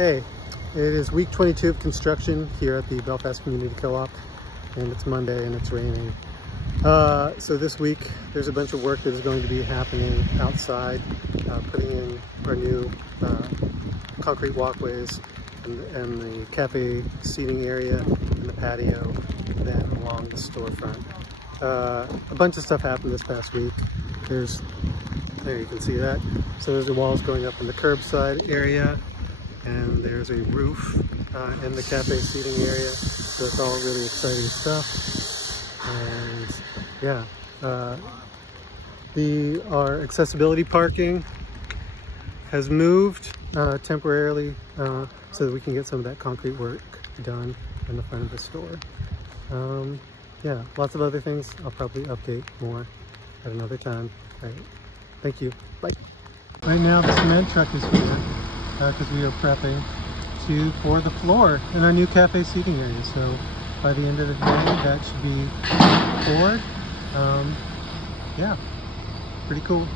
Hey, it is week 22 of construction here at the Belfast Community Co-op, and it's Monday and it's raining. So this week there's a bunch of work that is going to be happening outside, putting in our new concrete walkways and the cafe seating area and the patio, then along the storefront. A bunch of stuff happened this past week. There you can see that. So there's the walls going up in the curbside area, and there's a roof in the cafe seating area. So it's all really exciting stuff. And yeah, our accessibility parking has moved temporarily so that we can get some of that concrete work done in the front of the store. Yeah, lots of other things I'll probably update more at another time. All right, thank you, bye. Right now the cement truck is here because we are prepping for the floor in our new cafe seating area. So by the end of the day that should be poured. Yeah, pretty cool.